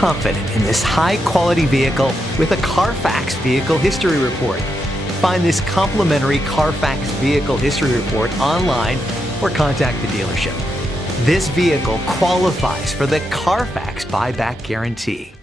confident in this high-quality vehicle with a Carfax Vehicle History Report. Find this complimentary Carfax Vehicle History Report online or contact the dealership. This vehicle qualifies for the Carfax Buyback Guarantee.